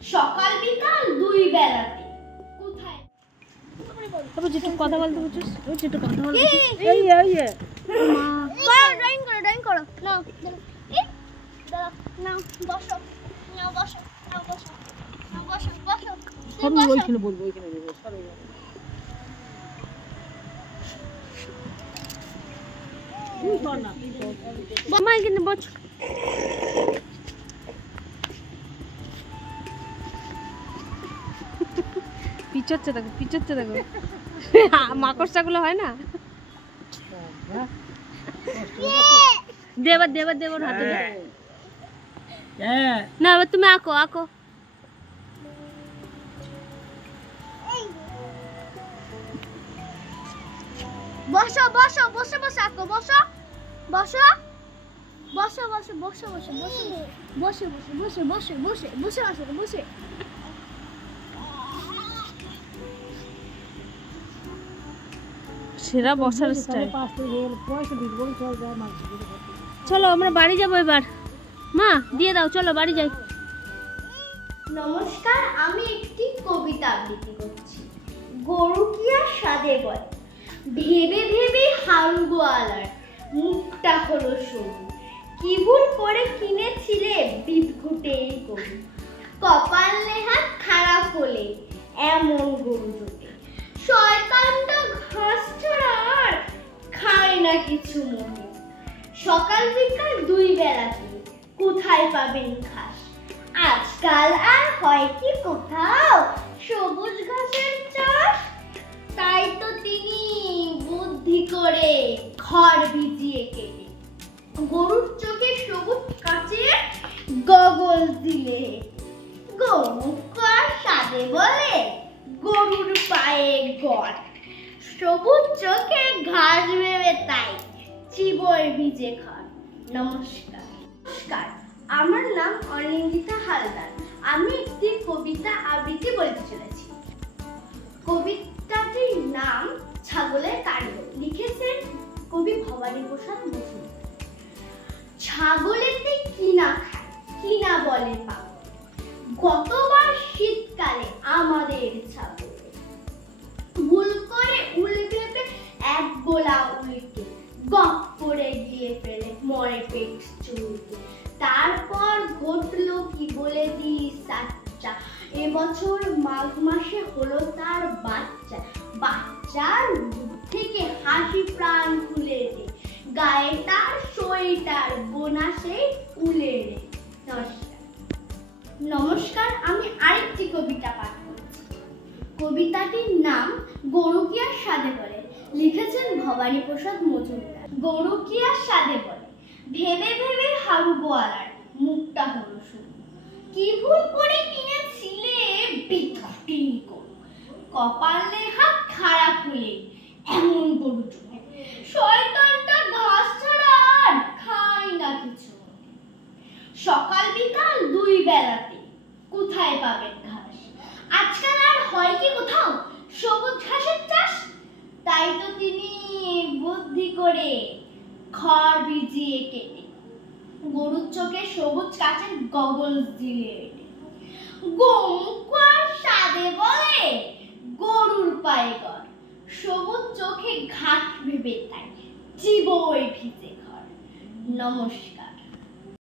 সকাল বিকাল দুই বেলাতে কোথায় তারপর যেটু কথা বলতে বুঝছিস ওই যেটু কথা বলতে এই মা ড্রয়িং করো নাও নাও বসো নাও বসো নাও বসো নাও বসো বসো সব ওইখানে বলবো ওইখানে দেবো সব মামা এখানে বস পিছচ্ছে দেখো মাকড়সাগুলো হয় না দেবার হাতে না এবার তুমি আঁকো বসো বসো বসে বসে আঁকো বসো বসো বসো বসো বসো বসো বসে বসে বসে বসে বসে বসে বসে সেরা বসার স্টাইল চলো আমরা বাড়ি যাবো এবার মা দিয়ে দাও চলো বাড়ি যাই নমস্কার আমি একটি কবিতা আবৃত্তি করছি গরু কি আর সাধে বলে ভেবে ভেবে হারু গোয়ালার মুখটা হলো সরু কি ভুল করে কিনেছিলে বিদঘুটে এই গরু কপাল নেহাত খারাপ হলে এমন গরু জোটে শয়তানটা ঘাস ছাড়া আর খায় না কিছু মোটে সকাল বিকাল দুই বেলাতে কোথায় পাবেন ঘাস আজকাল আর হয় কি কোথাও সবুজ ঘাসের চাষ তাই তো তিনি বুদ্ধি করে খড় ভিজিয়ে কেটে গরুর চোখে সবুজ কাচের গগল দিলে গরু কার সাধে বলে গরুর পায়ে গড় সবুজ চোখে ঘাস ভেবে তাই চিবই ভিজে খায় নমস্কার আমার নাম অনিন্দিতা হালদার আমি একটি কবিতা আবৃত্তি বলতে চলেছি কবিতাটির নাম ছাগলের কাণ্ড লিখেছেন কবি ভবানী প্রসাদ মজুমদার ছাগলেতে কিনা খায় কিনা বলে পাগল গতবার শীতকালে আমাদের ছাগল ভুল করে উল্টে এক গোলা উল্টে গপ করে গিয়ে ফেলে মরে পেট চুলকে তারপর ঘটলো কি বলে দিই সাচ্চা এবছর মাঘ মাসে হলো তার বাচ্চার মুখ থেকে হাসি প্রাণ খুলে দে গায়ে তার সোয়েটার বোনা সেই উলে রে নমস্কার আমি আরেকটি কবিতা পাঠ করছি কবিতাটির নাম গরু কি আর সাধে বলে লিখেছেন ভবানী প্রসাদ মজুমদার গরু কি আর সাধে বলে ভেবে ভেবে হারু গোয়ালার মুখটা হলো শুরু কি ভুল করে কিনেছিলে বিধটি গরু কপালে হাত খারাপ হলে এমন গরু চলে শয়তানটা ঘাস ছাড়া আর খায় না কিছু সকাল বিকাল দুই বেলাতে কোথায় পাবেন ঘাস আজকাল আর হয় কি কোথাও সবুজ ঘাসের চাষ তাই তো তিনি বুদ্ধি করে খড় ভিজিয়ে কেটে গরুর চোখে সবুজ কাচের গগল দিয়ে গোমুখ সাধে বলে গরুর পায়ে গড় সবুজ চোখে ঘাস ভেবে তাই চিবই ভিজে ঘর নমস্কার।